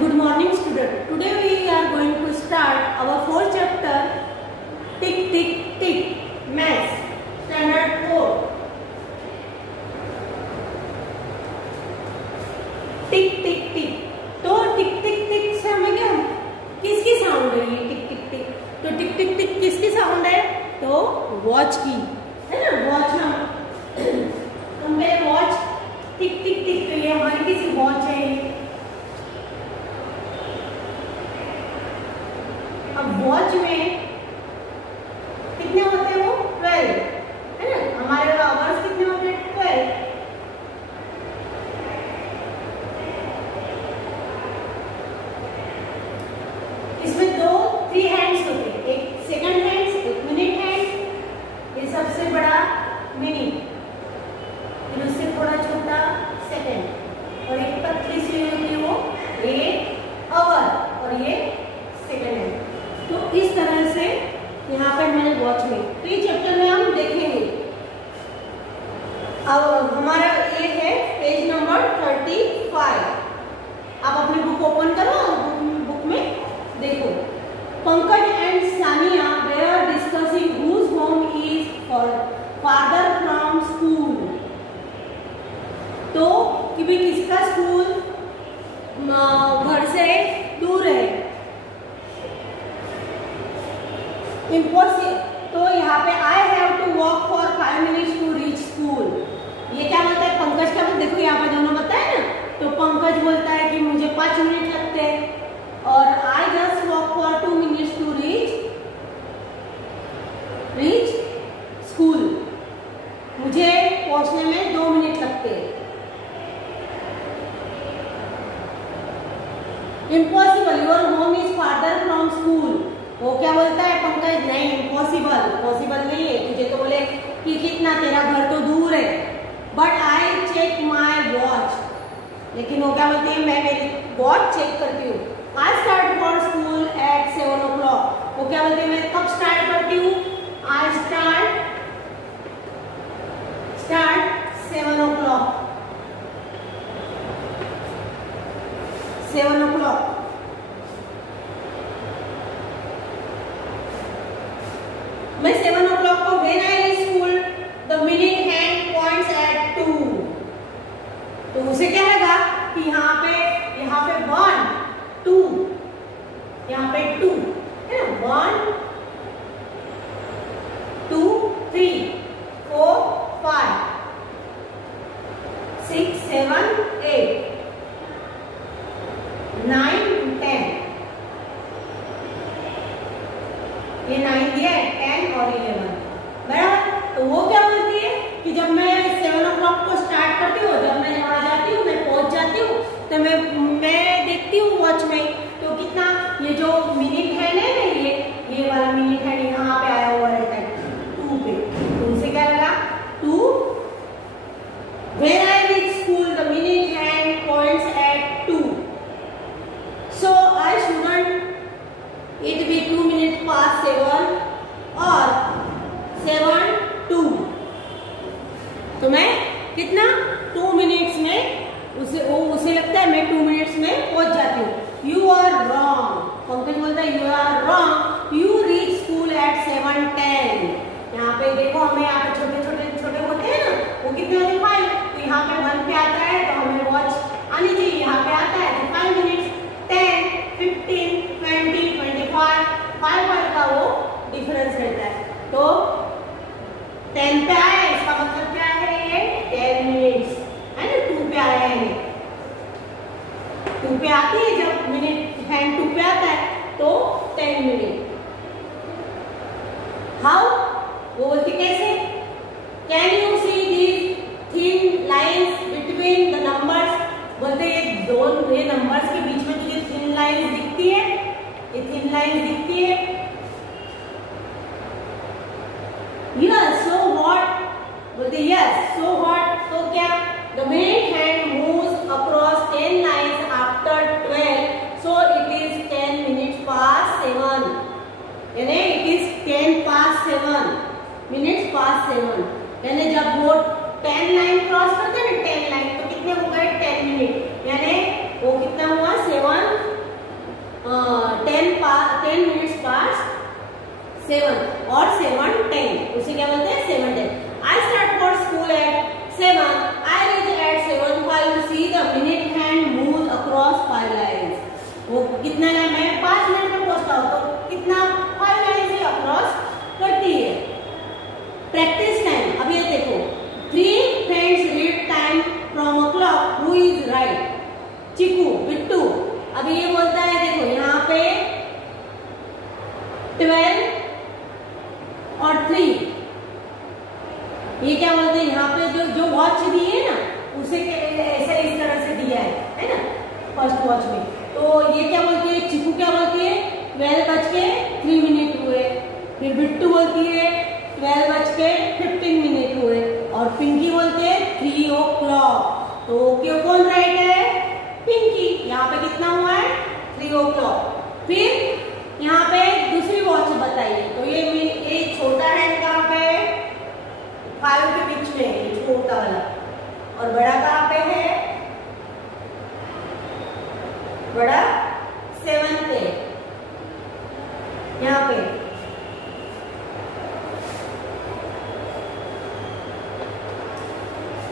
Good morning, student. Today we are going to start our fourth chapter, Tick Tick Tick, Maths, Standard 4. टिक टिक टिक. तो टिक टिक टिक से हमें क्या किसकी sound है ये टिक टिक टिक? तो टिक टिक टिक किसकी साउंड है? तो वॉच की है ना. वॉच हम पहले वॉच टिक टिक टिक तो ये हमारी किसी वॉच है. अब वॉच में कितने होते हैं? वो 12 है ना. हमारे आवर्स कितने होते हैं? 12. इसमें दो 3 हैंड्स होते हैं, एक सेकंड हैंड्स, एक मिनट हैंड. ये सबसे बड़ा मिनट, फिर उससे थोड़ा छोटा सेकंड, और एक पतली सी होती है वो ये आवर, और ये सेकंड हैंड. तो इस तरह से यहाँ पर मैंने वॉच में, तो ये चैप्टर में हम देखेंगे. अब हमारा ये है पेज नंबर 35. आप अपनी बुक ओपन करो और बुक में देखो. Pankaj and Sania were discussing whose home is farther from school. तो कि भी किसका स्कूल घर से दूर है. इम्पॉसिबल. तो यहाँ पे I have to walk for 5 minutes to reach school. ये क्या बोलता है? पंकज क्या बोलता है? देखो यहाँ पे दोनों बताए ना. तो पंकज बोलता है कि मुझे 5 मिनट लगते हैं, और I just walk for 2 minutes to reach school. मुझे पहुंचने में 2 मिनट लगते हैं. Impossible. Your home is farther from school. वो क्या बोलता है? पंकज नहीं, इम्पॉसिबल, पॉसिबल नहीं है. तुझे तो बोले कि कितना, तेरा घर तो दूर है. But I check my watch. लेकिन वो क्या बोलती है? मैं मेरी वॉच चेक करती हूँ. I start for school at 7 o'clock. वो क्या बोलते हैं? मैं कब स्टार्ट करती हूँ? I start 7 o'clock. 7 o'clock. मैं 7 o'clock को when I reach school, the minute hand points at 2. तो उसे क्या लगा कि यहाँ पे 1 2, यहाँ पे 2 है ना. 1 2 3 4 5 6 7 8 9 10. ये 9 दिया है, 10 और 11 बराबर. तो वो क्या बोलती है कि जब मैं 7 o'clock को स्टार्ट करती हूँ, जब मैं वहां जाती हूँ, मैं पहुंच जाती हूँ, तो मैं देखती हूँ वॉच में. तो कितना, ये जो मिनट हैंड है ना, ये वाला मिनट हैंड यहाँ पे आया हुआ रहता है 2 पे. तो उसे क्या लगा? 2. When I reach school, the minute hand points at 2. So I shouldn't it be 2 minutes past 7 or 7 2. तो मैं कितना 2 मिनट्स में उसे लगता है मैं 2 मिनट्स में पहुंच जाती हूँ. You are wrong. पंकज बोलता है you are wrong. You reach school at 7:10. यहाँ पे देखो, हमें यहाँ पे छोटे छोटे होते हैं ना, वो कितने होते हैं? 5. तो यहाँ पे 1 पे आता है, तो हमें वॉच आनी चाहिए. यहाँ पे आता है तो 5 मिनट्स, 10 15 20 25 5 का वो डिफरेंस रहता है. तो 10 पे आया, इसका मतलब क्या है? ये 10 मिनट्स है ना. 2 पे आया है, 2 पे आती है, जब मिनट हैंड 2 पे आता है तो 10 मिनट. हाउ? वो बोलती कैसे? Can you see these thin lines between the numbers. बोलते ये नंबर्स के बीच में तुझे थिन लाइंस दिखती है? ये थिन लाइंस दिखती है. यस. So what? बोलते यस. So what? तो क्या? The minute hand moves across 10 lines after 12, so it is 10 minutes past 7. यानी it is 10 past 7 minutes past 7. यानी जब वो 10 लाइन क्रॉस करते हैं ना, 10 लाइन, तो कितने हो गए? 10 मिनट. यानी वो कितना हुआ? 7 7 और 7:10, उसे क्या बोलते हैं 7:10। I start for school at 7, I reach at 7:05 to see the minute hand move across 5 lines. वो कितना है, मैं 5 मिनट में पहुंचता हूँ तो कितना 5 लाइन से अक्रॉस करती है। प्रैक्टिस टाइम, अब ये देखो 3 friends read time from a clock, who is right? Chiku, Bittu. अभी ये बोलता है देखो यहाँ पे 12 और 3, ये क्या बोलते हैं यहाँ पे जो वॉच दी है ना उसे ऐसा इस तरह से दिया है ना फर्स्ट वॉच में। तो ये क्या बोलती है, चिकू क्या बोलती है 12:03 हुए। फिर बिट्टू बोलती है 12:15 हुए। और पिंकी बोलते हैं 3 o'clock। तो क्यों कौन राइट है? पिंकी। यहाँ पे कितना हुआ है 3 o'clock। फिर यहाँ पे दूसरी वॉच बताइए, तो ये छोटा हैंड कहाँ पे है? 5 के बीच में, ये छोटा वाला। और बड़ा कहाँ पे है? बड़ा 7 पे, यहाँ पे।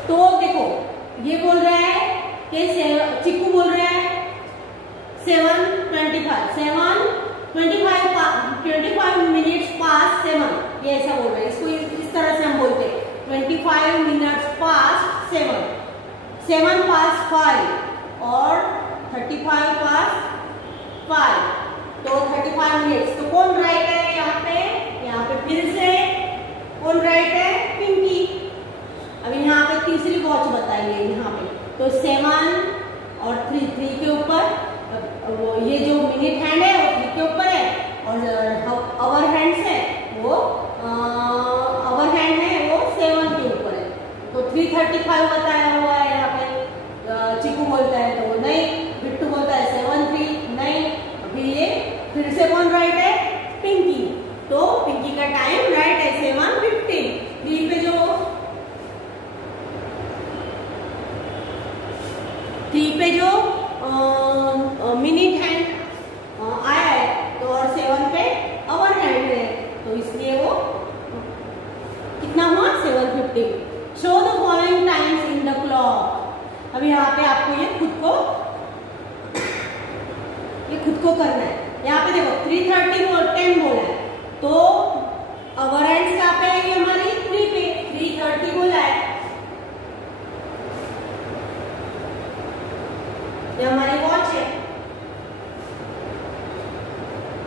तो देखो ये बोल रहा है कि चिक्कू बोल रहा है 7:25 मिनट्स पास 7, ये ऐसा बोल रहा है। इसको इस तरह से हम बोलते हैं 25 मिनट्स पास 7, 7 पास 5 और 35 पास 5, तो 35 मिनट्स। तो कौन राइट है यहाँ पे? यहाँ पे फिर से कौन राइट है? पिंकी। अभी यहाँ पे तीसरी वॉच बताइए यहाँ पे, तो 7 और 3 के ऊपर, वो ये जो मिनट हैंड है वो 3 के ऊपर है, और अवर हैंड्स है वो अवर हैंड है वो 7 के ऊपर है। तो 3:35 बताया हुआ है यहाँ पे। चिकू बोलता है तो नहीं, बिट्टू बोलता है 7:03 नहीं। अभी ये फिर से कौन राइट है? पिंकी। तो पिंकी का टाइम राइट है 7:15। 3 पे जो मिनट हैंड आया है, तो और 7 पे अवर हैंड है, तो इसलिए वो कितना हुआ 7:15। Show the following times in the clock. अब यहाँ पे आपको ये खुद को करना है। यहाँ पे देखो 3:30 और 10 बोला है, तो अवर हैंड्स कहाँ पे है? हमारी 3 पे, 3:30 बोला है, ये हमारी वॉच है।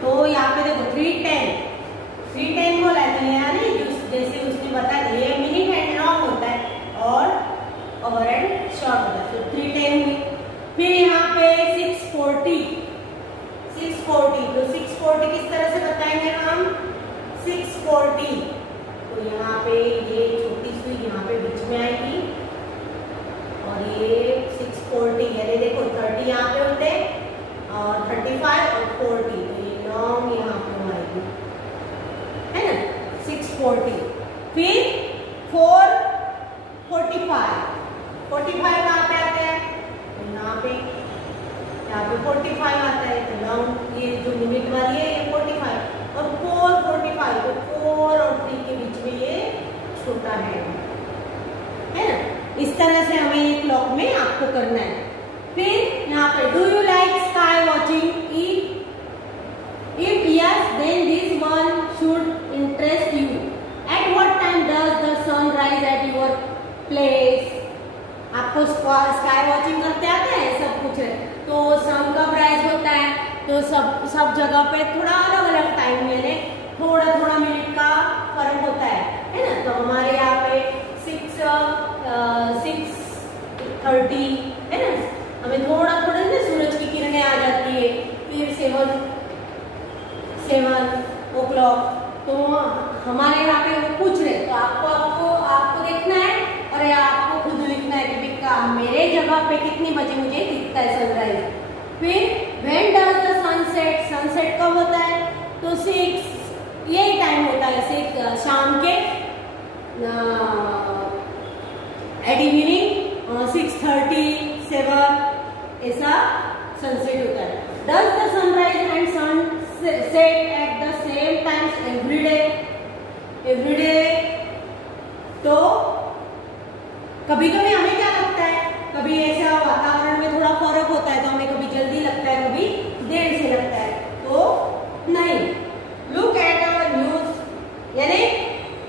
तो यहाँ पे देखो 3:10 बोला है, तो यहाँ नहीं जैसे उसने बता दिया ये मिनट हैंड लॉन्ग होता है और ओवर हैंड शॉर्ट होता है, तो 3:10 हुई। फिर यहाँ पे 6:40, तो 6:40 किस तरह से बताएंगे हम? 6:40, तो यहाँ पे ये छोटी सुई यहाँ पे बीच में आएगी, और ये 6:40, यानी देखो 30 यहाँ पे होते हैं और 35 और 40, तो ये लॉन्ग यहाँ पे आएगी, है ना 6:40। फिर 4:45 कहाँ पे आते हैं? तो यहाँ पे 45 आता है, तो लॉन्ग ये जो मिनट वाली है ये 45, और 4:45, तो 4 और 3 के बीच में ये छोटा है ना। इस तरह से हमें ये क्लॉक में आपको करना है। फिर यहाँ पे do you like sky watching? If yes then this one should interest you. At what time does the sun rise at your place? आपको स्काई वॉचिंग करते आते हैं? सब कुछ है। तो सन कब राइज होता है? तो सब जगह पे थोड़ा अलग अलग टाइम में थोड़ा मिनट का फर्क होता है ना। तो हमारे यहाँ पे 6:30 है ना, हमें थोड़ा ना सूरज की किरणें आ जाती है। फिर 7 o'clock, तो हमारे यहाँ पे वो पूछ रहे, तो आपको देखना है और आपको खुद लिखना है कि मेरे जगह पे कितनी बजे मुझे दिखता है सनराइज। फिर when does the sunset? Sunset कब होता है? तो 6, यही टाइम होता है 6 शाम के, एट इवनिंग 6:30, 7 ऐसा सनसेट होता है। Does the sunrise and sunset at the same times every everyday, everyday. तो कभी कभी हमें क्या लगता है, कभी ऐसा वातावरण में थोड़ा फर्क होता है तो हमें कभी जल्दी लगता है, कभी देर से लगता है, तो नहीं। लुक एट अवर न्यूज, यानी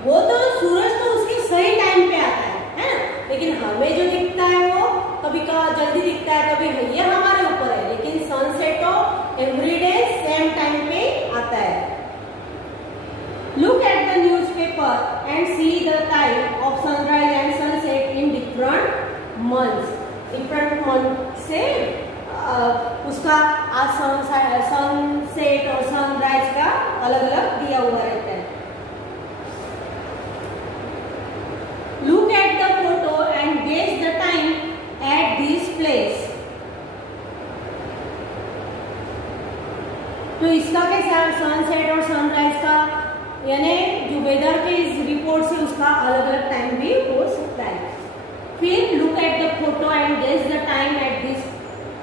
वो तो सूरज तो उसके सही टाइम पे आता है ना, लेकिन हमें जो दिखता है वो कभी जल्दी दिखता है, कभी ये हमारे ऊपर है, लेकिन सनसेट तो एवरीडे सेम टाइम पे आता है। Look at the newspaper and see the time of sunrise and sunset in different months. Different month से उसका सनसेट और सनराइज का अलग अलग दिया हुआ रहता है। Look at the photo and guess the time at this place. तो इसका कैसा सनसेट और सनराइज का, यानी जो वेदर के इस रिपोर्ट से उसका अलग अलग टाइम भी हो सकता है। फिर look at the photo and guess the time at this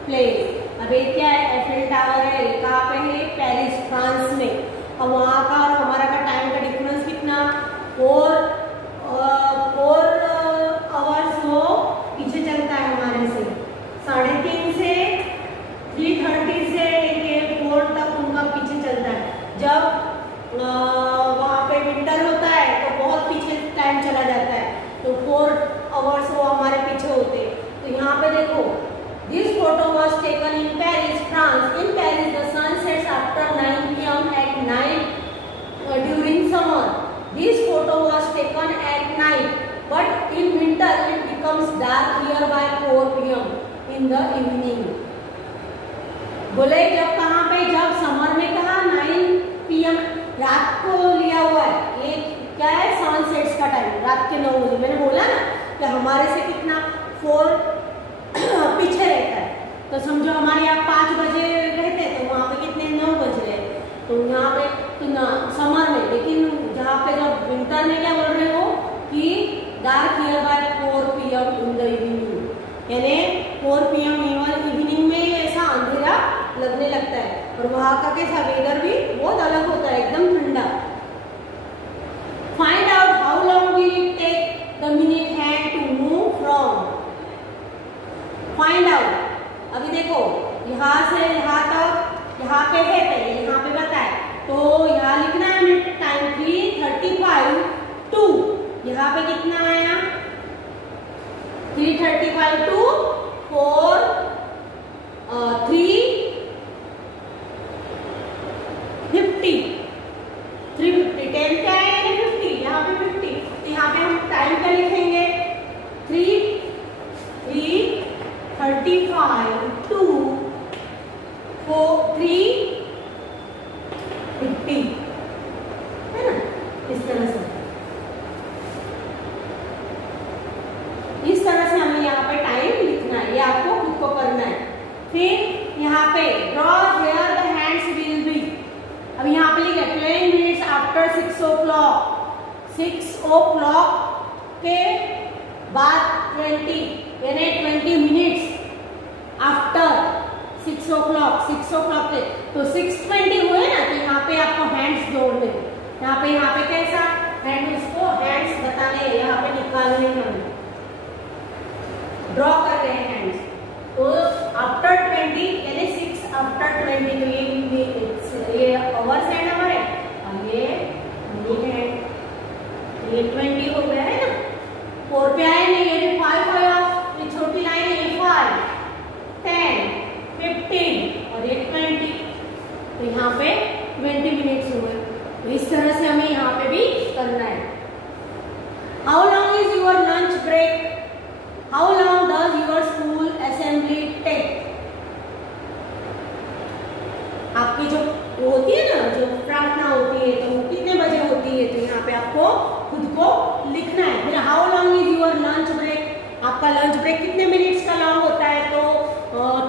place. अब ये क्या है, एफिल टावर है, कहाँ पे है, पेरिस फ्रांस में। अब वहाँ का और हमारा का टाइम का डिफरेंस कितना, 4 आवर्स वो पीछे चलता है हमारे से, 3:30 से 3:30 से 4 तक उनका पीछे चलता है। जब वहाँ पे विंटर होता है तो बहुत पीछे टाइम चला जाता है, तो 4 आवर्स वो हमारे पीछे होते हैं। तो यहाँ पे देखो, this photo was taken in Paris France. In Paris the sun sets after 9 PM at night during summer. This photo was taken at night but in winter it becomes dark here by 4 PM in the evening. बोले जब कहाँ पे, जब summer में कहा 9 PM रात को लिया हुआ है, ये क्या है, सनसेट्स का टाइम, रात के 9 बजे। मैंने बोला ना कि हमारे से कितना 4 पीछे रहता है, तो समझो हमारे यहाँ 5 बजे रहते हैं, तो वहाँ पे कितने 9 बज रहे हैं, तो यहाँ पे तो ना समर में। लेकिन जहाँ पे जब विंटर में क्या बोल रहे हो कि dark here by 4 PM in the evening, यानी 4 PM इवनिंग में ऐसा अंधेरा लगने लगता है। और वहाँ का कैसा वेदर भी बहुत अलग होता है, एकदम ठंडा। Find out how long will it take the minute hand to move from. Find out, अभी देखो यहाँ से यहाँ तक, यहाँ पे है पहले, यहाँ पे बताए, तो यहाँ लिखना है हमें टाइम 3:35 टू, यहाँ पे कितना आया 3:35 टू 3:50 10 क्या है 50, यहाँ पे 50, तो यहाँ पे हम टाइम क्या लिखेंगे 3:35 टू 3:50, है ना, इस तरह से। इस तरह से हमें यहाँ पे टाइम लिखना है, ये आपको खुद को करना है। फिर यहाँ पे draw here the hands will be. अब यहाँ पे लिखे 20 मिनट्स आफ्टर 6 o'clock, 6 o'clock के बाद 20 यानी 20 मिनट्स आफ्टर 6 o'clock, 6 o'clock के, तो 6:20 हुए ना, तो यहाँ पे आपको हैंड्स जोड़ने, यहाँ पे कैसा हैंड, उसको हैंड्स बताने, यहाँ पे निकालने हैं, ड्रॉ कर रहे हैं हैंड्स। तो आफ्टर 20 यानी 6 आफ्टर 20, तो ये आवर्स है हमारे, और ये मिनट है, ये 20 हो गया है ना। 4 पे आए नहीं, ये 5 आया, ये छोटी लाइन है, ये 5 10 15 और ये 20, तो यहाँ पे 20 मिनट्स हुए। तो इस तरह से हमें यहाँ पे भी करना है। How long is your lunch break, how long does your school assembly take. आपकी जो होती है ना, जो प्रार्थना होती है, तो वो कितने बजे होती है, तो यहाँ पे आपको खुद को लिखना है। फिर how long is your lunch break, आपका लंच ब्रेक कितने मिनट्स का लॉन्ग होता है, तो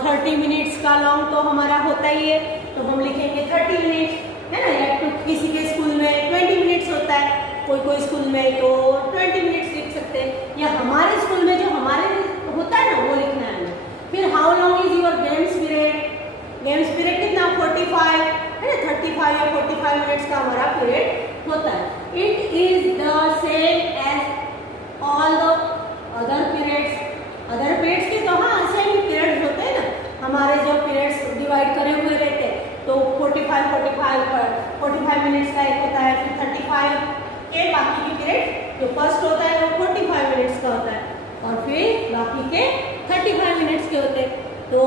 30 मिनट्स का लॉन्ग तो हमारा होता ही है, तो हम लिखेंगे 30 मिनट्स, है ना। या तो किसी के स्कूल में 20 मिनट्स होता है, कोई स्कूल में तो 20 मिनट्स लिख सकते हैं, या हमारे स्कूल में जो हमारे होता है ना वो लिखना है हमें। फिर how long is your games period, games period कितना 45 है ना, 35 या 45 मिनट्स का हमारा पीरियड फर्स्ट होता है वो 45 मिनट्स का होता है और फिर बाकी के 35 मिनट्स के होते हैं। तो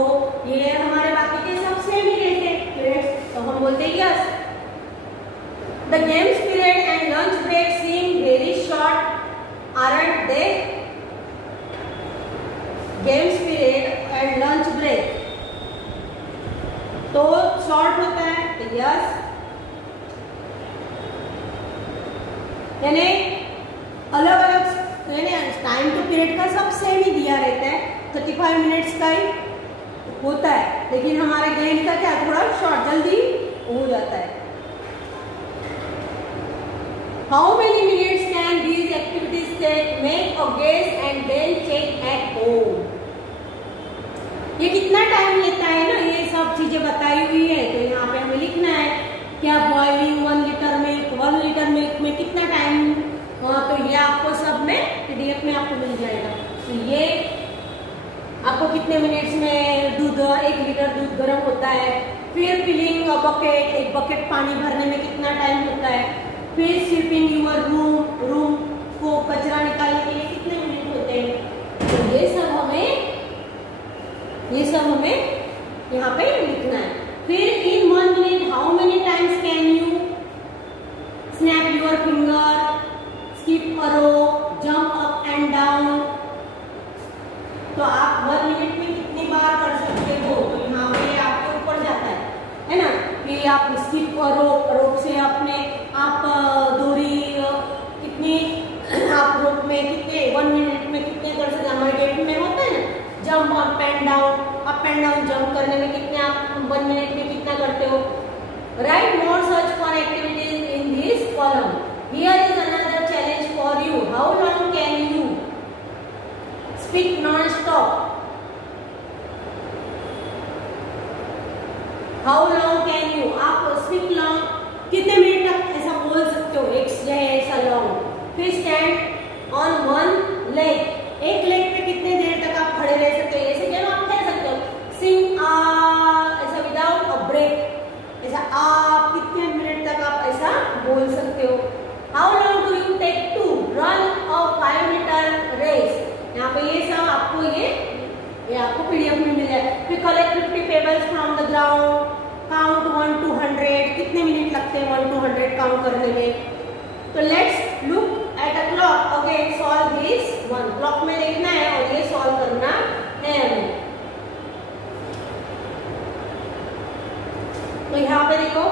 ये हमारे बाकी के सब सेम ही रहते हैं पीरियड्स, तो हम बोलते हैं yes. The games period and lunch break seem very short aren't they? Games period and lunch break तो शॉर्ट होता है, तो यस। यानी अलग अलग टाइम तो पीरियड का सब सेम ही दिया रहता है, 35 मिनट्स का ही होता है, लेकिन हमारे गेम का क्या थोड़ा शॉर्ट जल्दी हो जाता है। How many minutes can these activities take? Make a guess and then check at home. ये कितना टाइम लेता है ना, ये सब चीजें बताई हुई है, तो यहाँ पे हमें लिखना है क्या boiling 1 litre milk, 1 litre milk में कितना टाइम, तो ये आपको सब में पीडीएफ में आपको मिल जाएगा। तो ये आपको कितने मिनट्स में दूध 1 लीटर दूध गर्म होता है, फिर फिलिंग अ बकेट, एक बकेट पानी भरने में कितना टाइम होता है, फिर स्वीपिंग योर रूम को कचरा निकालने के लिए कितने मिनट होते हैं। तो ये सब हमें यहाँ पे लिखना है। फिर इन 1 minute how many times can you snap your finger, skip a rope, jump up and down. तो आप 1 मिनट में कितनी बार कर सकते हो, तो यहाँ पे आपके ऊपर जाता है ना। फिर आप स्किप अ रोप से अपने आप दूरी कितनी, आप रोप में कितने 1 मिनट में कितने कर सकते हैं। हमारे गेम में होता है ना jump up and down jump करने में कितने आप 1 मिनट में कितना करते हो। Right more search for activities in this column. Here is another challenge for you. How long can you speak non stop? How long can you, आप speak long कितने मिनट तक ऐसा बोल सकते हो, एक जो है ऐसा लॉन्ग। फिर स्टैंड ऑन 1 लेग, एक लेग पे कितने देर तक आप खड़े रह सकते हो, ऐसे क्या आप कह सकते हो। सिंग ऐसा विदाउट अ ब्रेक, ऐसा आप कितने मिनट तक आप ऐसा बोल सकते हो। How long do you take to run a 5 metre race? यहाँ पे ये सब आपको ये आपको पीडीएफ में मिल जाए। फिर collect 50 pebbles from the ground, count 1 to 100, कितने मिनट लगते हैं 1 to 100 काउंट करने में। तो let's look at a clock again, solve this one. Clock में देखना है और ये सॉल्व करना है हमें। तो यहाँ पे देखो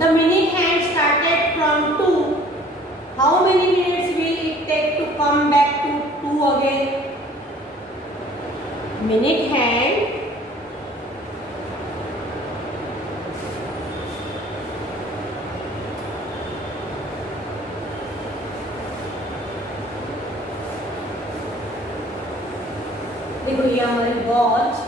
the minute hand started from 2, how many minutes will it take to come back to 2 again. Minute hand देखो ये हमारी वॉच,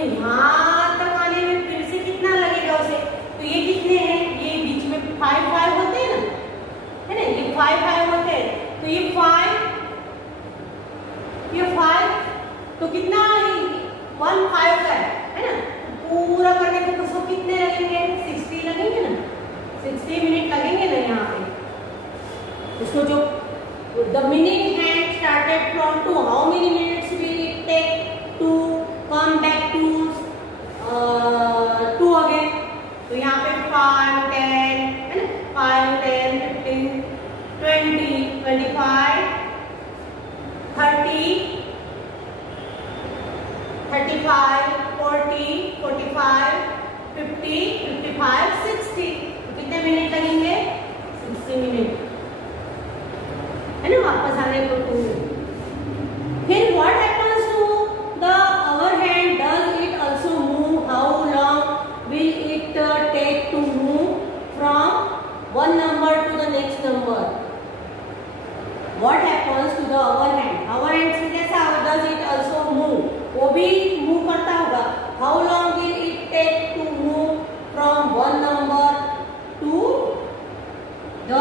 यहाँ तक आने में फिर से कितना लगेगा उसे। तो ये कितने हैं, ये बीच में 5 होते हैं ना, है ना, ये 5 होते हैं। तो ये 5 तो कितना 1/5 का है ना। पूरा करने को तो कितने लगेंगे, 60 लगेंगे ना, 60 मिनट लगेंगे ना यहाँ पे। उसको जो the minute hand started from 2, how many minutes will it take to come back to 2 again. तो यहाँ पे 5, 10 है ना, 5, 10, 15, 20, 25, 30, 35, 40, 45, 50, 55, 60। कितने मिनट लगेंगे, 60 मिनट है ना वापस आने को। फिर what happens to the hour hand, does it also move, how long will it take to move what happens to the hour hand, hour hand से कैसा, डज इट आल्सो मूव, वो भी मूव करता होगा। How long will it take to move from one number to the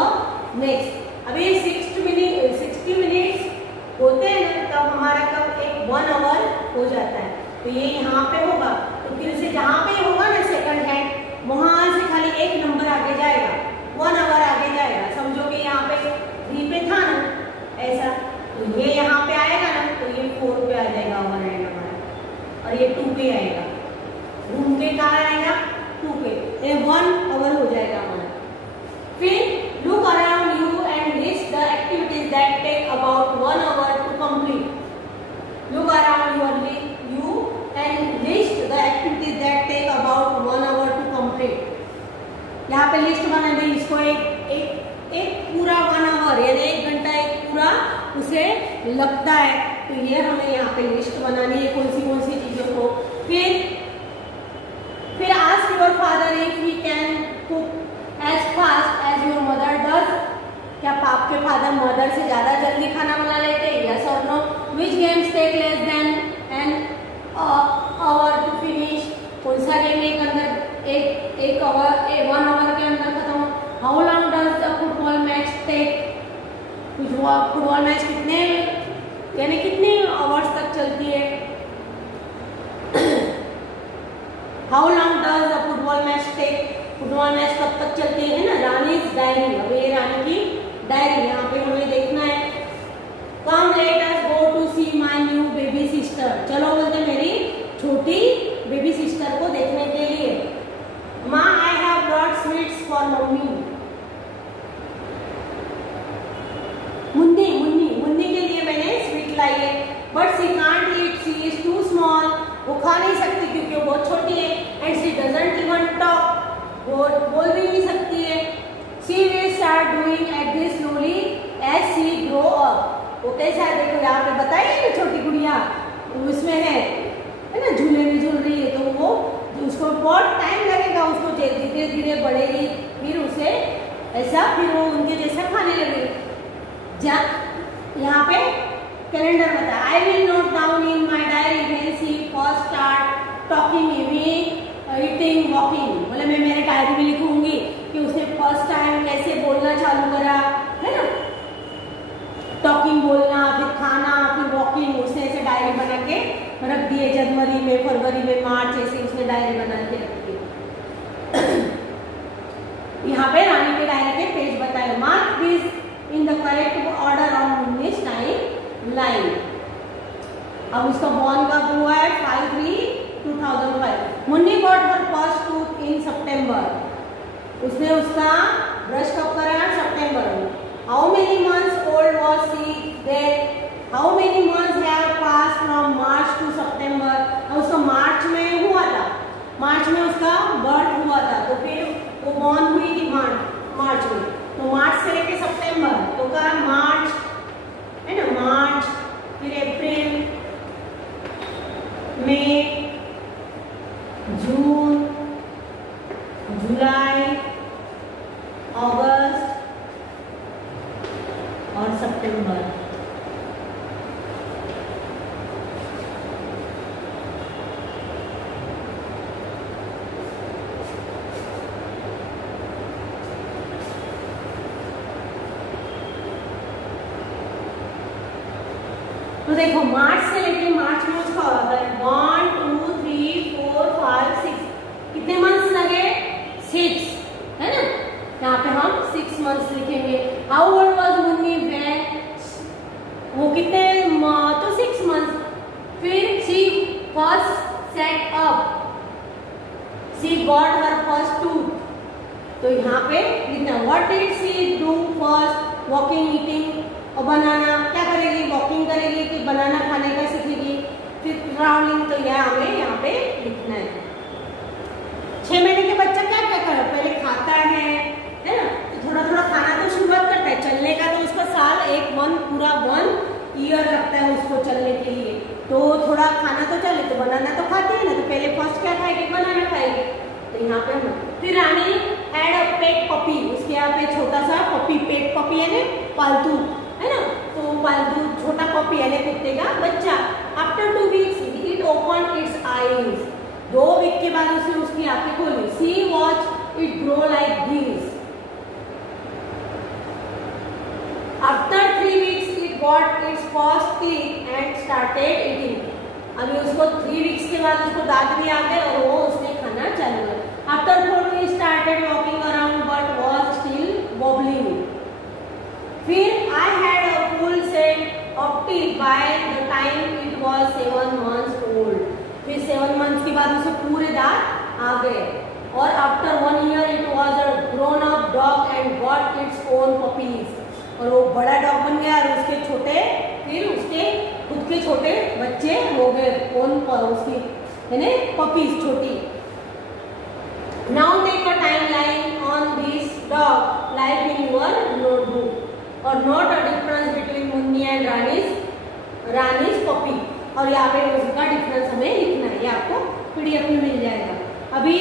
next. अभी 60 minutes होते हैं ना, तब हमारा कब एक 1 आवर हो जाता है। तो ये यहाँ पे होगा, तो फिर से जहाँ पे होगा ना सेकंड हैंड, वहां से खाली एक नंबर आगे जाएगा, 1 आवर आगे जाएगा। समझो कि यहाँ पे 3 पे था ना ऐसा, तो ये यहाँ पे आएगा ना, तो ये 4 पे आ जाएगा ओवर हैंड हमारा, और ये 2 पे आएगा, घूम के कहाँ आएगा 2 पे, ये 1 आवर हो जाएगा हमारा। फिर look around you and list the activities that take about 1 hour to complete. Look around you and list the activities that take about 1 hour to complete। यहाँ पे लिस्ट बना दी, इसको एक पूरा 1 आवर यानी 1 घंटा एक पूरा उसे लगता है, तो ये हमें यहाँ पे लिस्ट बनानी है कौन सी चीजों को। फिर ask your father if he can cook as fast as your mother does। क्या आपके फादर मदर से ज्यादा जल्दी खाना बना लेते हैं, yes or no। which games take less than an hour to finish, कौन सा गेम एक अंदर एक आवर 1 आवर के अंदर खत्म। How long does the football match take, football match कितने यानी कितने आवर्स तक चलती है। How long does the football match take, football match कब तक चलती है ना। रानीज डायरी, अब ये रानी की डायरी यहाँ पे हमें देखना है। Come let us go to see my new baby sister, चलो बोलते मेरी छोटी बेबी सिस्टर को देखने के लिए। माँ I have brought sweets for mummy, Munni के लिए मैंने स्वीट लाई है। But she can't eat, she is too small, वो खा नहीं सकती क्योंकि वो बहुत छोटी है। And she doesn't even talk, वो बोल भी नहीं सकती है। She will start doing at this slowly as she grow up, वो कैसा है देखो यहाँ पे बताइए ना, छोटी गुड़िया उसमें है ना, झूले में झूल रही है, तो वो उसको बहुत टाइम लगेगा, उसको धीरे धीरे बढ़ेगी, फिर उसे ऐसा फिर वो उनके जैसा खाने लगेगी। यहाँ पे कैलेंडर बताया, I will note down in my diary when she first start talking eating walking, बोले मैं मेरे डायरी में लिखूंगी कि उसने फर्स्ट टाइम कैसे बोलना चालू करा है ना, टॉकिंग बोलना, फिर खाना, फिर वॉकिंग, उसने ऐसे डायरी बना के रख दिए। जनवरी में, फरवरी में, मार्च ऐसे उसने डायरी बना के रख दी। यहाँ पे रानी के डायरी के पेज बताए। Mark this in the correct order on this timeline. अब उसका बॉर्न कब हुआ है 5/3/2005। Munni got her first tooth in September, उसने उसका ब्रश कब करा, सितंबर में। How many months old was she then? How many months have passed from March to September? उसका मार्च में हुआ था, मार्च में उसका बर्थ हुआ था, तो फिर वो बॉर्न हुई थी मार्च में, तो मार्च से लेके सितंबर, तो का मार्च है ना, मार्च, फिर अप्रैल, मई, जून, जुलाई, अगस्त और सितंबर। तो देखो मार्च से लेके मार्च में उसका होता है 1 2 3 4 5 6, कितने मंथ्स लगे 6 है ना, यहाँ पे हम 6 मंथ्स लिखेंगे। How old was Munni when, वो कितने, तो 6 मंथ्स। फिर she first set up, she got her first tooth, तो यहाँ पे लिखना what did she do first, walking, eating और बनाना, क्या करेगी, वॉकिंग करेगी कि बनाना खाने का सीखेगी। फिर ट्रैवलिंग, तो यह हमें यहाँ पे लिखना है। 6 महीने के बच्चा क्या क्या करे, पहले खाता है ना, तो थोड़ा थोड़ा खाना तो शुरुआत करता है, चलने का तो उसका साल पूरा 1 ईयर लगता है उसको चलने के लिए, तो थोड़ा खाना तो चले, तो बनाना तो खाती है ना, तो पहले फर्स्ट क्या खाएगी, बनाना खाएगी। तो यहाँ पे फिर रानी हैड अ पेट पपी, उसके यहाँ पे छोटा सा पपी, पेट पपी है ना, पालतू है ना, तो पालतू छोटा पपी है कुत्ते का बच्चा, after 2 weeks it open its eyes, 2 week के बाद उसने उसकी आंखें खोली, see watch it grow like this, after 3 weeks it got its first teeth and started eating, अभी उसको 3 वीक्स के बाद उसको दांत भी आ गए और वो उसने खाना चालू किया, after 4 weeks started walking around but was still wobbling, फिर I had a full set of teeth by the time it was 7 months old, फिर 7 months के बाद उसे पूरे दांत आ गए, और after 1 year it was a grown up dog and got its own puppies, और वो बड़ा डॉग बन गया और उसके छोटे फिर उसके खुद के छोटे बच्चे हो गए, ओन उसकी यानी पपीज छोटी। Now take a timeline on this dog life in your notebook और note a difference between Munni and Rani's puppy, और यहाँ पे उसका डिफरेंस हमें लिखना है, ये आपको पीडीएफ में मिल जाएगा। अभी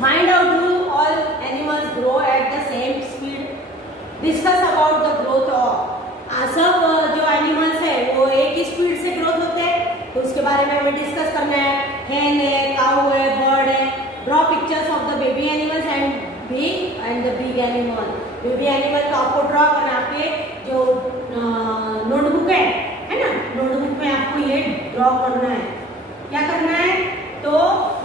Find out do all animals grow at the same speed. Discuss about the growth of. सब जो एनिमल्स है वो एक ही स्पीड से ग्रोथ होते हैं, तो उसके बारे में हमें डिस्कस करना है। हैन है, काऊ है, बर्ड है। Draw pictures of the baby animals and the big animal. Baby animal को आपको ड्रॉ करना, आपके जो नोटबुक है ना, नोटबुक में आपको ये ड्रॉ करना है। क्या करना है? तो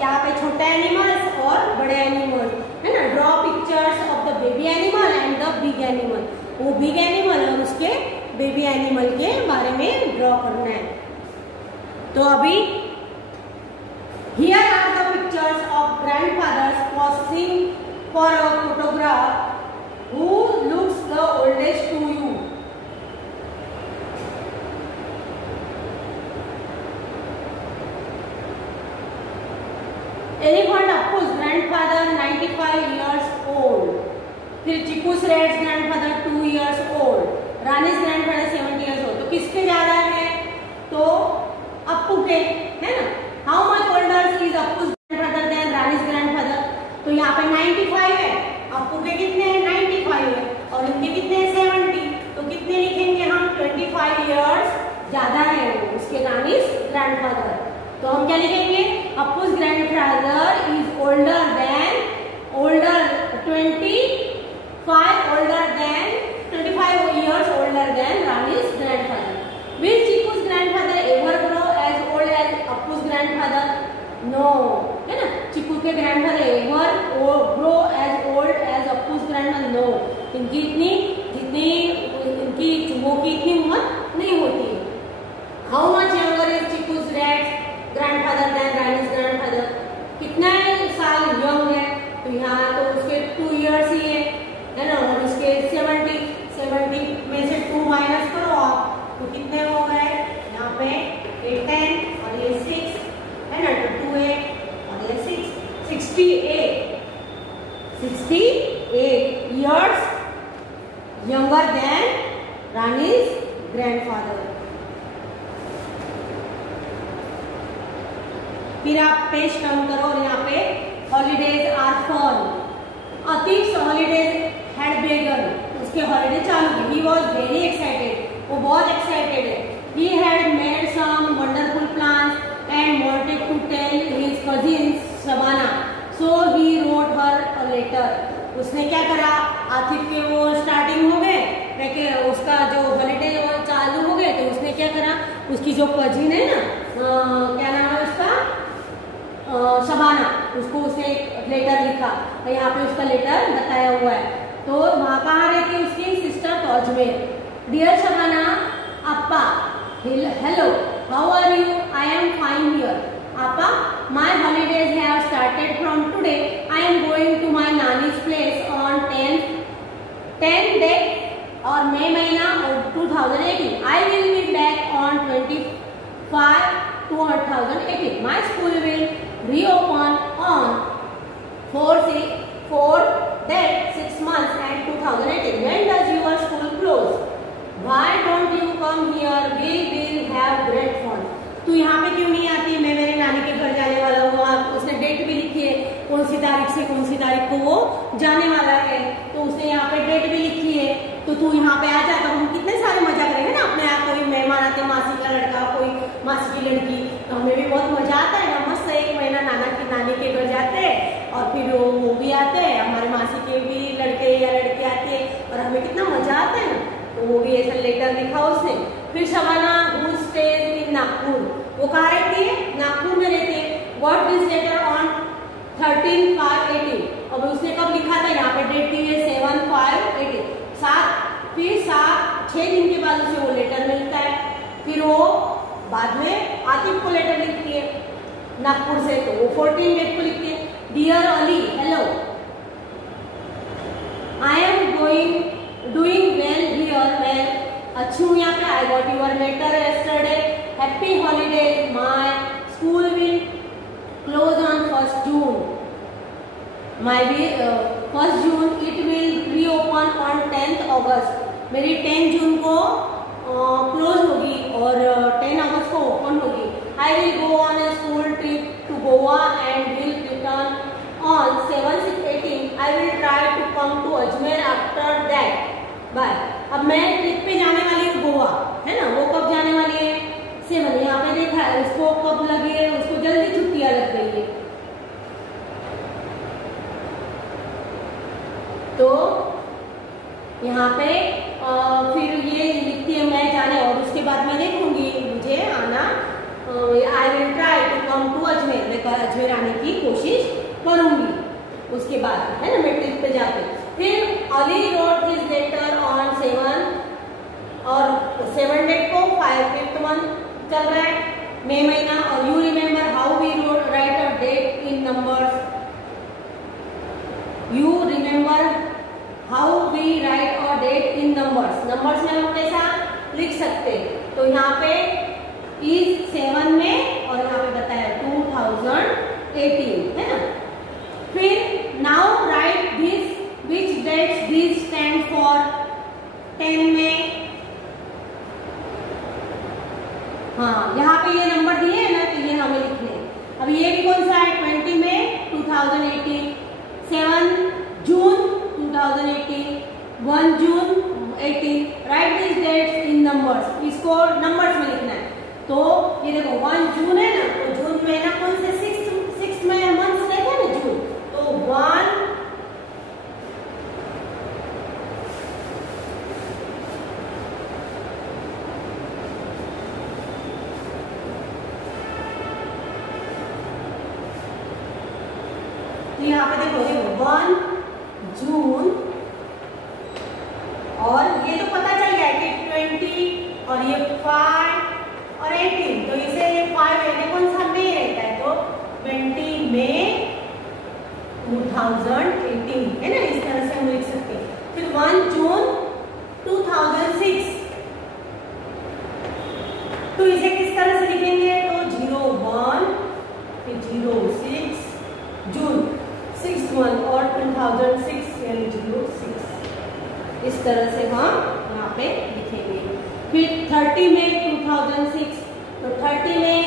यहाँ पे छोटे एनिमल्स और बड़े एनिमल्स है ना। Draw pictures of the baby animal and the big animal, वो बिग एनिमल और उसके बेबी एनिमल के बारे में ड्रॉ करना है। तो अभी here are the pictures of grandfathers posing for a photograph who looks the oldest to you. Elephant Appu's grandfather 95 years old. फिर Chiku's Red's grandfather 2 years old. Rani's grandfather 70 years old. तो किसके ज्यादा है? तो अप्पू के, है ना। How much older is Appu's grandfather than Rani's grandfather? तो यहाँ पे 95 है, अप्पू के कितने हैं? 95 है, और इनके कितने हैं? 70। तो कितने लिखेंगे हम? 25 years ज्यादा है उसके Rani's grandfather। तो हम क्या लिखेंगे? Appu's grandfather is older than 25 years older than Rani's grandfather. Will Chiku's grandfather ever grow as old as Appu's grandfather? No, है ना। चिकू के grandfather ever grow as old as Appu's grandfather? No, इनकी जितनी इनकी चूहों की इतनी उम्र नहीं होती। How much younger is Chiku's grandfather than Rani's grandfather? कितना साल यंग है? तो यहाँ तो उसके 2 years ही है ना, और उसके 70 में से 2 माइनस करो आप, तो कितने हो गए? यहाँ पे 8 10 और ये 6 है ना, तो 2 8 और ये 6 68 years younger than Rani's grandfather. फिर आप पेज टर्न करो और यहाँ पे holidays are fall. Atif holidays had began, उसके हॉलीडे चालू की। ही वॉज वेरी एक्साइटेड, वो बहुत एक्साइटेड है। He had made some wonderful plans and wanted to tell his cousin Shabana, so he wrote her a letter. उसने क्या करा? आतिफ के वो स्टार्टिंग हो गए, उसका जो हॉलीडे चालू हो गए, तो उसने क्या करा? उसकी जो कजिन है ना, क्या नाम है उसका? शबाना, उसको उसने एक लेटर लिखा, तो यहाँ पे उसका लेटर बताया हुआ है। तो वहाँ कहाँ रहती है उसकी सिस्टर? तो Ajmer. Dear Shabana, Appa, hello, how are you? I am fine here. Appa, my holidays have started from today. I am going to my Nani's place on 10 day or May महीना और 2018. I will be back on 25 2018. My school will reopen on तारीख से कौन सी तारीख को वो जाने वाला है, तो उसने यहाँ पे डेट भी लिखी है। तो तू यहाँ पे आ जा, तो हम कितने सारे मजा करेंगे ना अपने यहाँ। कोई मेहमान आते, मासी का लड़का, कोई मासी की लड़की, तो हमें भी बहुत मजा आता है ना। मस्त 1 महीना नानी के घर जाते हैं और फिर वो भी आते हैं, हमारे मासी के भी लड़के या लड़के आते हैं और हमें कितना मजा आता है ना। तो वो भी ऐसा लेटर लिखा उसने। फिर शबाना हु स्टेज इन नागपुर, वो कहाँ रहती है? नागपुर में रहती है। व्हाट दिस लेटर ऑन 13/5/18, अब उसने कब लिखा था? यहाँ पे डेट दी है 7/5/18, 6 दिन के बाद उसे वो लेटर मिलता है। फिर वो बाद में आतिफ को लेटर लिखती है नागपुर से, तो वो 14 डेट को लिखती है। Dear Ali, hello, I am doing well here, मैं अच्छी हूँ यहाँ पे। I got your letter yesterday, happy holiday, my school will close on 1 June, my 1 June it will reopen on 10 August, मेरी 10 जून को क्लोज होगी और 10 अगस्त को ओपन होगी। I will go on a school trip to Goa and will return on 7/6/18, I will try to come to Ajmer after that, bye. अब मैं trip पे जाने वाली हूँ गोवा, है ना। वो कब जाने वाली है? 7, यहाँ पे देखा है। उसको कब लगी है? उसको जल्दी छुट्टियां लग गई है। तो यहाँ पे फिर ये लिखती है मैं जाने, और उसके बाद मैं देखूंगी मुझे आना। I will try to come to Ajmer, मैं अजमेर आने की कोशिश करूंगी उसके बाद, है ना, मैं ट्रिप पे जाके। फिर Ali road his later on 7, और 7 डेट को 5th मंथ चल रहा है, मई महीना। और you remember how we write a date in numbers, you remember how we write a date in numbers, numbers में हम कैसा लिख सकते। तो यहाँ पे इज 7 में और यहाँ पे बताया 2018, है ना। फिर now write this which dates this stand for, 10 में, हाँ यहाँ पे ये नंबर दिए है ना, तो ये हमें लिखने हैं। अब ये भी कौन सा है? 20 में 2018, 7 June 2018, 1 June 18, write this dates in numbers, इसको नंबर्स में लिखना है। तो ये देखो 1 जून है ना, तो जून महीना कौन से? 6 में मंथ रहता है ना जून, तो 1 यहाँ पे देखो 1 जून, और ये तो पता चल गया कि 20 और ये 5 और 18, तो इसे 5 है कौन सा में रहता है, तो 20 में 2018, है ना। इस तरह से हम लिख सकते हैं। फिर 1 जून 2006, तो इसे किस तरह से लिखेंगे? तो 01, फिर 06 जून, 6 1 और 2006 यानी 06, इस तरह से हम यहाँ पे लिखेंगे। फिर 30 में 2006, तो 30 में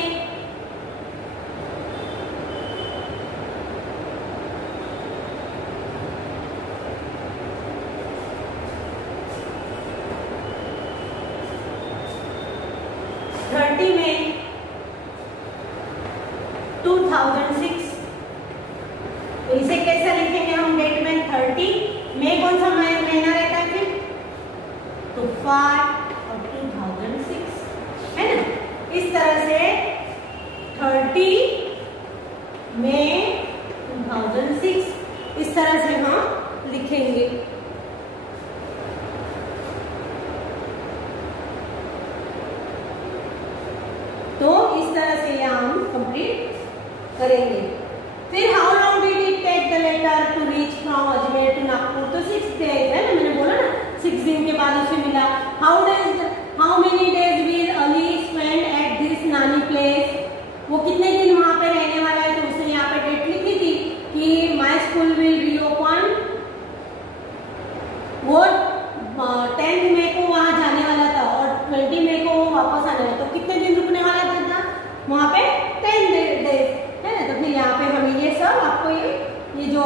2006, तो इसे कैसे लिखेंगे हम डेट में? 30 में कौन सा महीना रहता है फिर? तो 5 और 2006, है ना। इस तरह से 30 में 2006, इस तरह से हम लिखेंगे। तो इस तरह से यह हम कंप्लीट करेंगे। फिर how long did it take the letter to reach from Ajmer to Nagpur, तो 6 डेज है ना, मैंने बोला ना 6 दिन के बाद उसे मिला। How many days will Ali spend at this नानी प्लेस, वो कितने दिन वहां पे रहने वाला है, तो उसने यहाँ पे डेट लिखी थी कि माई स्कूल विल रीओपन, वो 10 मई को वहां जाने वाला था और 20 मई को वो वापस आने वाला, तो कितने दिन रुकने वाला था वहां पे? 10 डेज, है ना। तो फिर यहाँ पे हमें ये सब आपको ये जो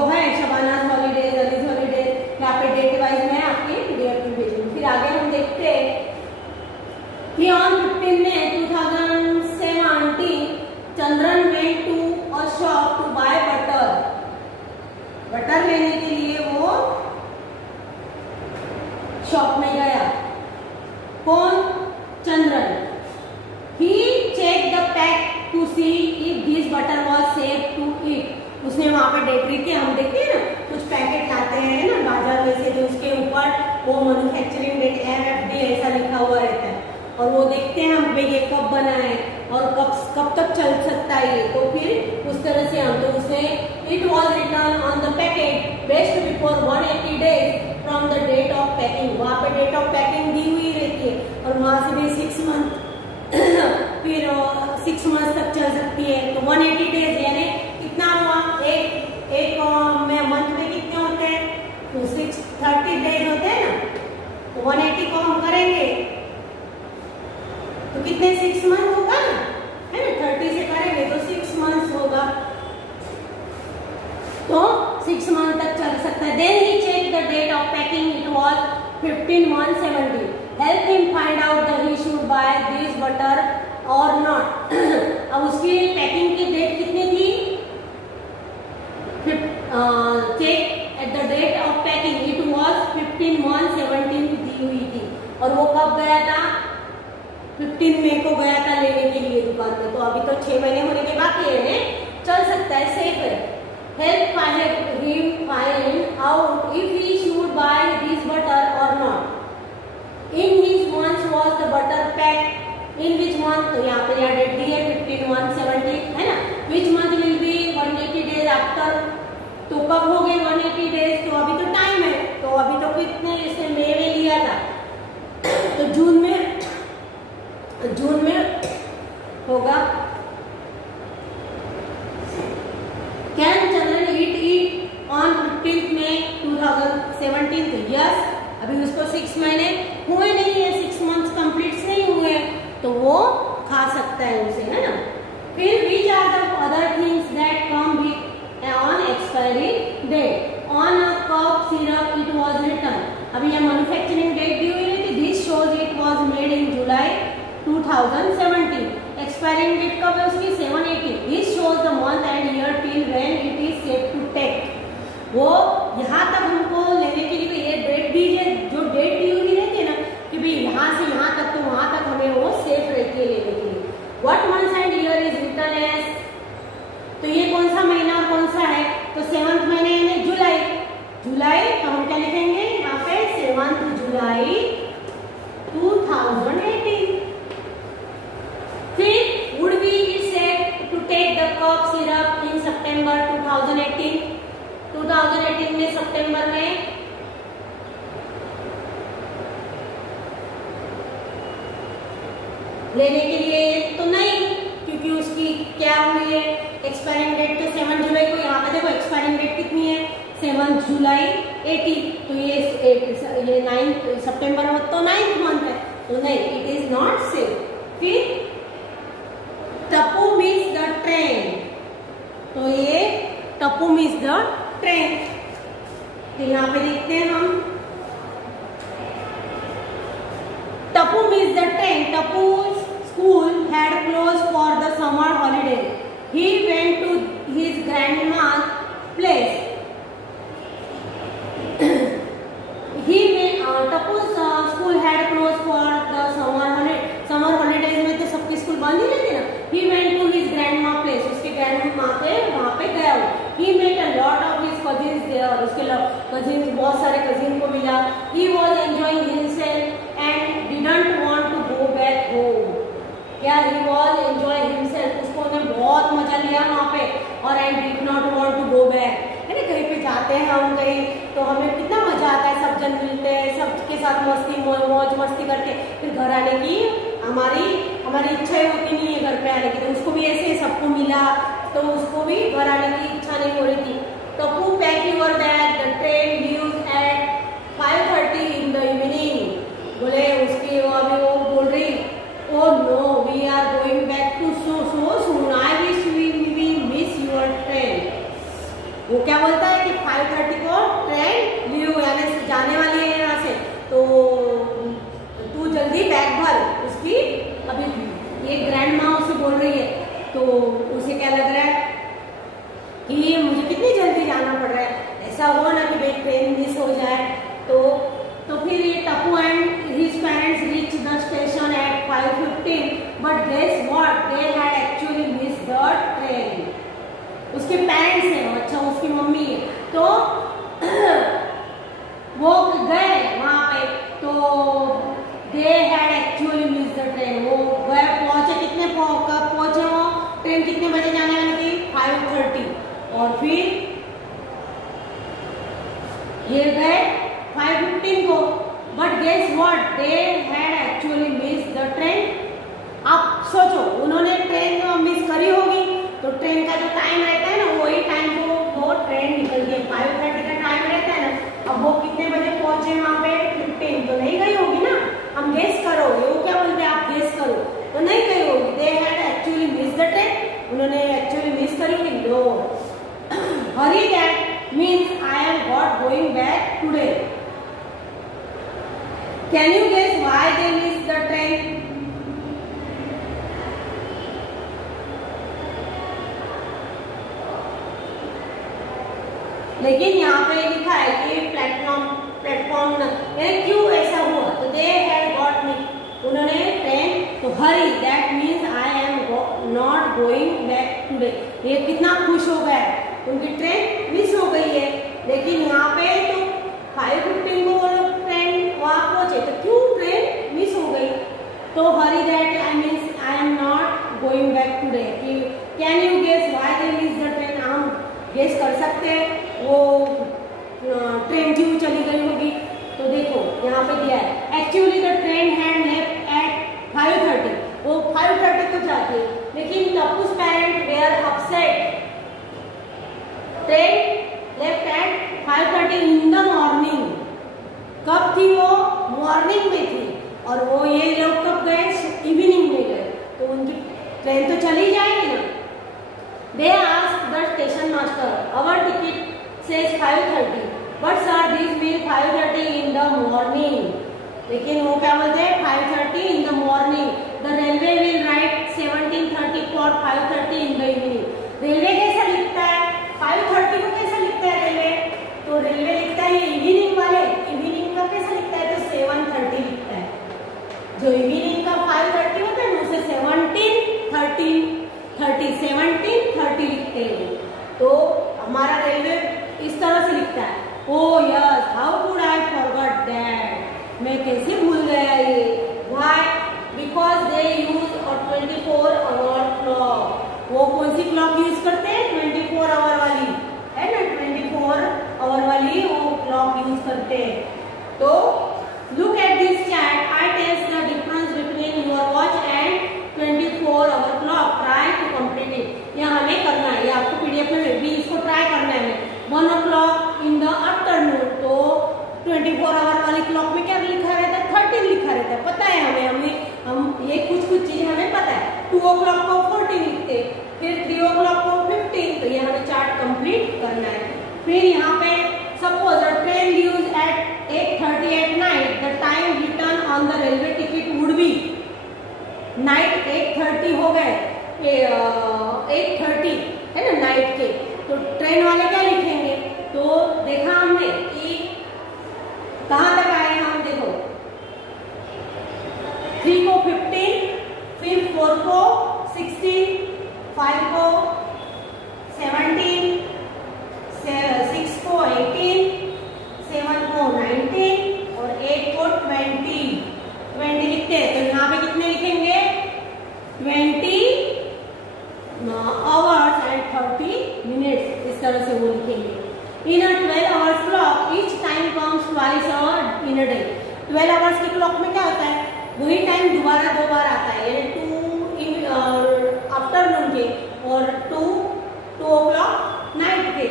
शॉप में गया। कौन? Chandran. He checked the pack to see if this butter was safe to eat. उसने वहाँ पे डेटरी के, हम देखते हैं ना कुछ पैकेट लाते हैं ना बाजार में से, जो उसके ऊपर वो मैन्युफैक्चरिंग डेट MFD ऐसा लिखा हुआ रहता है, और वो देखते हैं हम भाई ये कब बना है और कब तक चल सकता है ये, तो फिर उस तरह से हम, तो उसने it was return on the packet best before 180 days from the date of packing. वहाँ पे डेट ऑफ पैकिंग दी हुई रहती है, और वहाँ से भी 6 month फिर 6 months तक चल सकती है। तो 180 days यानी कितना हुआ? एक मंथ में कितने होते हैं? तो 30 days होते हैं ना, तो 180 को हम करेंगे तो कितने? 6 months होगा ना, है ना? 30 से करेंगे तो 6 months होगा, तो 6 months तक चल सकता है। Then he checked the date of packing, it was 15/1/70. Help him find out that he should buy this butter or not. अब उसकी पैकिंग की डेट कितनी थी? Check at the date of packing it was 15/1/17 दी हुई थी, और वो कब गया था? 15 मई को गया था लेने के लिए दुकान में। तो अभी तो 6 महीने होने के बाकी है, चल सकता है, सेफ है। Help him find out if he should buy this butter or not. In his month was the butter packed. In which month? तो यहाँ पे याद डेट दी है 15/1/70, है ना? Which month will be 180 days after? तो कब हो गए 180 days? तो अभी तो टाइम है, तो अभी तो कितने जैसे मई में लिया था, तो जून में होगा। Can children eat on 15th May 2017? तो यस, अभी उसको 6 महीने हुए नहीं है, 6 months कंप्लीट नहीं हुए, तो वो खा सकता है उसे, है ना? फिर which are the other things that come with on expiry date? On a cup syrup it was written. अभी ये मैन्युफैक्चरिंग डेट दी हुई है कि this shows it was made in July 2017. Expiring date कब है उसकी? 7/18. This shows the month and year till when it is safe to take. वो यहाँ तक हमको लेने के लिए ये डेट भी है, जो डेट दी हुई रहती है ना कि भाई यहाँ से यहाँ तक, तो वहाँ तक हमें वो सेफ रहती है लेने के लिए। What month and year is written as? तो ये कौन सा महीना और कौन सा है? तो 7th महीने यानी जुलाई। तो हम क्या लिखेंगे यहाँ पे? 7th जुलाई 2018. फिर would we is safe to take the cough syrup in September 2018? 2018 में सितंबर में लेने के लिए तो नहीं, क्योंकि उसकी क्या हुई है एक्सपायरिंग डेट, तो 7 जुलाई को। यहाँ पे देखो एक्सपायरिंग डेट कितनी है? 7 जुलाई 18, तो ये 9 सितंबर हो तो 9th मंथ है, तो नहीं, इट इज नॉट सेफ। फिर टप्पू मिस द ट्रेन, तो ये टप्पू मिस द ट्रेन, तो यहाँ पे देखते हैं हम Tappu miss the train. Tappu school had close for the summer holiday. He went to his grandma's place. Tappu school had close for the summer holiday. Summer holidays में तो सबकी स्कूल बंद ही रहती है ना. He went to his grandma place. उसके grandma के वहाँ पे गया वो. He met a lot of his cousins there. उसके cousins, बहुत सारे cousins को मिला. He was enjoying himself and didn't want to go back home. क्या? He was enjoying himself. उसको ने बहुत मजा लिया वहाँ पे, और and did not want to go back. है ना, कहीं पे जाते हैं हम कहीं, तो हमें कितना मजा आता है, सब जन मिलते हैं, सबके साथ मस्ती मौज मस्ती करके फिर घर आने की हमारी इच्छा होती नहीं है घर पे आने की। तो उसको भी ऐसे सबको मिला, तो उसको भी घर आने की इच्छा नहीं हो रही थी। Tappu pack your bag, the train leaves at 5:30 in the evening. बोले उसकी अभी वो बोल रही, oh no we are going back to so soon, I wish we miss your train. वो क्या बोलता है कि 5:30 को ट्रेन लीव यानी जाने वाली है यहाँ से, तो तू जल्दी बैग भर. उसकी अभी ये ग्रैंड माँ उसे बोल रही है, तो उसे क्या लग रहा है कि मुझे कितनी जल्दी जाना पड़ रहा है, ऐसा हो ना कि भाई ट्रेन मिस हो जाए. तो फिर ये टप्पू और फिर ये गए 5:15 को, but guess what, they had actually miss the train. आप सोचो उन्होंने ट्रेन मिस करी होगी, तो ट्रेन का जो टाइम रहता है ना वही टाइम को वो ट्रेन निकल गई, 5:30 का टाइम रहता है ना। अब वो कितने बजे पहुंचे वहां पे, 15 तो नहीं गई होगी ना। हम गेस करो, वो क्या बोलते हैं, आप गेस करो, तो नहीं गई होगी। They had actually miss the train, उन्होंने एक्चुअली मिस करी होगी। No, Hari that means I am not going back today. Can you guess why they miss the train? लेकिन यहाँ पे लिखा है कि प्लेटफॉर्म क्यों ऐसा हुआ, तो दे हैड गॉट मिस, उन्होंने ट्रेन, तो hurray that means I am not going back today. ये कितना खुश हो गया, उनकी ट्रेन मिस हो गई है। लेकिन यहाँ पे तो 5:15 को ट्रेन वहां पहुंचे, तो क्यों ट्रेन मिस हो गई? तो hurray that I means I am not going back today. Can you guess why they miss the train? हम गेस कर सकते हैं वो ट्रेन क्यों चली गई होगी। तो देखो यहाँ पे दिया है, actually the train had left at 5:30, वो 5:30 को जाती है, लेकिन Tappu's parents were upset. Train left at 5:30 in the morning. कब थी वो? मॉर्निंग में थी, और वो ये लोग कब गए? इवनिंग में गए, तो उनकी ट्रेन तो चली जाएगी ना। They asked the station master, our ticket says 5:30, but sir this means 5:30 in the morning. लेकिन वो क्या बोलते हैं? 5:30 in the morning. The railway will write 17:30 for 5:30 in the evening. Railway कैसा लिखता है? 5:30 को कैसा लिखता है रेलवे? तो रेलवे लिखता है इवनिंग वाले, इवनिंग का कैसा लिखता है? तो 7:30 लिखता है। जो इवनिंग का 5:30 होता है ना उसे 17:30 लिखते हैं। तो हमारा रेलवे इस तरह से लिखता है। ओ yes, how could I forgot that, मैं कैसे भूल गया ये। Why? Because they use a 24 hour clock. वो कौन सी क्लॉक यूज करते हैं? 24 आवर वाली है ना, 24 आवर वाली वो क्लॉक यूज करते हैं। तो look at this chart, I test the difference between your watch and 24 hour clock, try to complete it. ये हमें करना है, ये आपको पीडीएफ में भी इसको ट्राई करना है। 1 o'clock इन द आफ्टरनून, तो 24 आवर वाली क्लॉक में क्या लिखा रहता है? 13 लिखा रहता है, पता है हमें हम ये कुछ चीजें हमें पता है। 2 o'clock को 14 लिखते, फिर 3 o'clock को 15, तो ये हमें चार्ट कंप्लीट करना है। फिर यहाँ पे suppose a train leaves eight 8:30 at night, the time return on the railway ticket would be, night 8:30 हो गए, 8:30 है ना नाइट के, तो ट्रेन वाले क्या लिखेंगे? तो देखा हमने कि कहाँ तक आए हम, देखो 3 को 15, फिर 4 को 16, 5 को 17, 6 को 18, 7 को 19 और 8 को 20 लिखते हैं। तो यहाँ पे कितने लिखेंगे? 20 hours and 30 minutes, इस तरह से वो लिखेंगे। In a 12 hours clock, each time comes twice in a day. 12 hours की क्लॉक में क्या होता है? वही टाइम दोबारा 2 बार आता है, यानी 2 आफ्टरनून के और 2 o'clock नाइट के।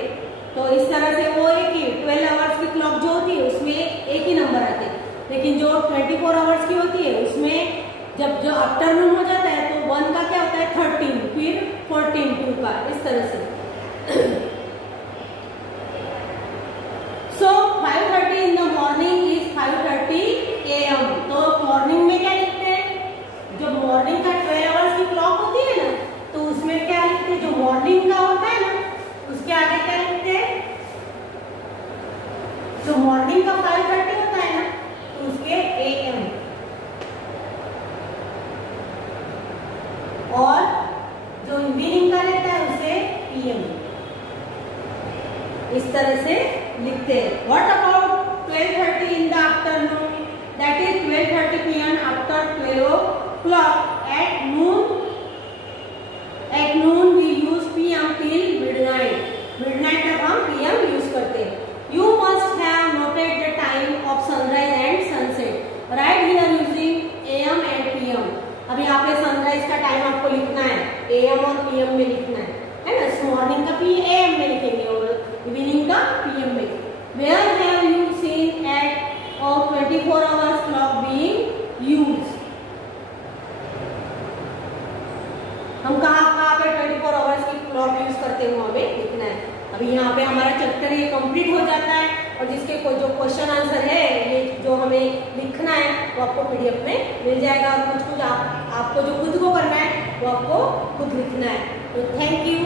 तो इस तरह से वो एक ही 12 आवर्स की क्लॉक जो होती है उसमें एक ही नंबर आते हैं, लेकिन जो 24 आवर्स की होती है उसमें जब जो आफ्टरनून हो जाता है तो 1 का क्या होता है? 13, फिर 14 2 का, इस तरह से। So 5:30 in the morning is 5:30 AM. तो मॉर्निंग में क्या लिखते हैं? जो मॉर्निंग का 12 आवर्स की क्लॉक होती है ना, तो उसमें क्या लिखते हैं? जो मॉर्निंग का होता है ना उसके आगे क्या लिखते हैं? जो मॉर्निंग का 5:30 होता है ना तो उसके AM, और जो इवनिंग का रहता है उसे PM, इस तरह से लिखते हैं। What about 12:30 in the afternoon? That is 12:30 PM after 12 o'clock. At noon we use PM till midnight. अभी यहाँ पे हमारा चैप्टर ये कंप्लीट हो जाता है और जिसके जो क्वेश्चन आंसर है ये जो हमें लिखना है वो आपको पीडीएफ में मिल जाएगा और कुछ आपको जो खुद को करना है वो आपको खुद लिखना है। तो थैंक यू।